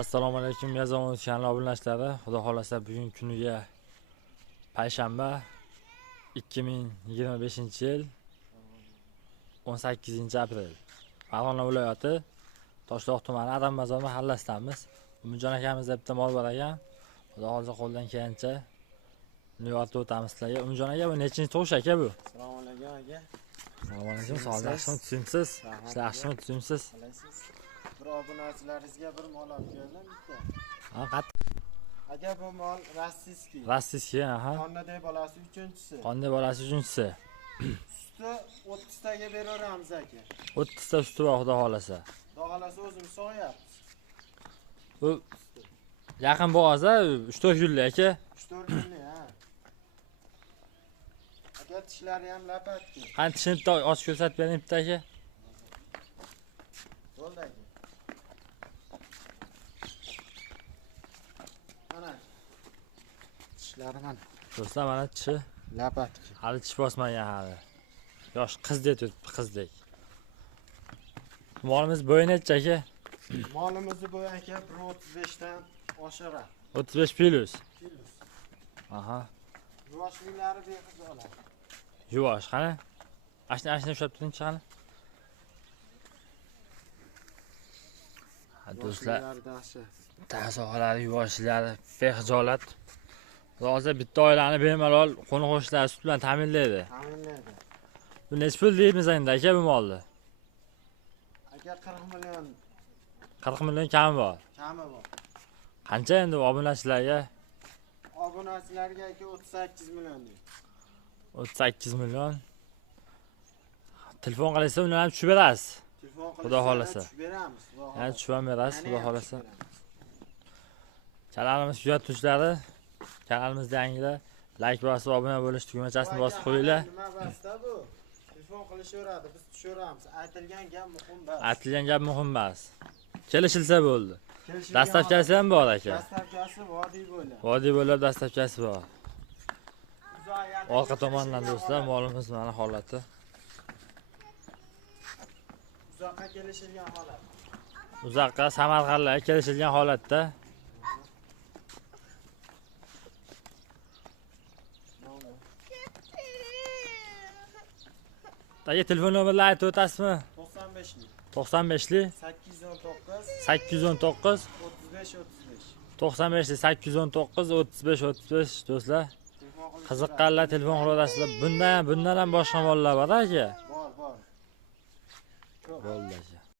Assalomu alaykum, Yazon kanal obunachilari. Xudo xolasa bugun kuniga payshanba 2025-yil 18-aprel. Farg'ona viloyati Toshloq tumani Adambazor mahallasidamiz. Umidjon akamizda bitta mol bor ekan. Xudo xolasa qo'ldan kelgancha Nyu-Yorkda o'tamiz sizlarga. Umidjon aka, bu nechinchi tug'ish aka bu? Assalomu alaykum aka. Assalomu alaykum, sog'lik yaxshimi, tushimsiz? Ishlar yaxshimi, tushimsiz? Bir obunachilaringizga bir mol olib keldim bitta. Ha, qat. Aka, bu mol rossiyskiy. Rossiyskiy, aha. Qonday bolasi 3-chi. Qonday bolasi 3-chisi. Suti 30 taga beraveramiz aka. 30 ta suti bor, xudo xolasa. Xudo xolasa o'zimiz sog'yapmiz. Bu yaqin bo'g'aza 3-4 yillik aka. 3-4 yillik, ha. Aka, tishlari ham lapatki. Qani tishini bitta ochib ko'rsatib bering bitta aka. Bo'ldi aka. Mana. Tishlari mana. Do'stlar, mana tishi Lapatki. hali tish bosmagan hali. Yosh qizdek turibdi, qizdek. Molimiz bo'yi necha aka? Molimizni bu aka 1.35 dan oshiradi. 35 plus. Kilos. Aha. Yoshliklari bexizolar. Yuvosh, qani? Ashna ushlab turing qani? Ha, do'stlar, sohalari yuvoshlari, bexijolat. Hozir bitta oilani bemalol qo'ni-qo'shnilar sut bilan ta'minlaydi. Ta'minlaydi. Bu necha pul deymiz endi aka bu molni? Aka 40 million 40 million kami bor. kami bor. Qancha endi obunachilarga? Obunachilarga aka 38 million deydi. 38 million. Telefon qilsa uni ham tushib berasiz. Telefon qilib Xudo xolasa. tushib beramiz. Yani tushib ham berasiz, xudo xolasa. Kanalimiz kuzatuvchilari, kanalimizda yangilar like bosib, obuna bo'lish tugmachasini bosib qo'yinglar. Nima basta bu? Telefon qilishaveradi, biz tushaveramiz. Aytilgan gap muhim emas. Aytilgan gap muhim emas. Kelishilsa bo'ldi. Dastavkasi ham bor aka. Dastavkasi vodiy bo'la. Vodiy bo'ylab dastavkasi bor. Orqa tomondan do'stlar, molimiz mana holati. Uzoqqa kelishilgan holat. Uzoqqa Samarqandga kelishilgan holatda. Aka, telefon nomerlarini aytib o'tasizmi? 95lik. 95lik 819 819 35 35. 95lik 819 35 35 do'stlar. Qiziqqanlar telefon qilasizlar. Bundan ham boshqa mollar bor aka. Bor. Bo'ldi.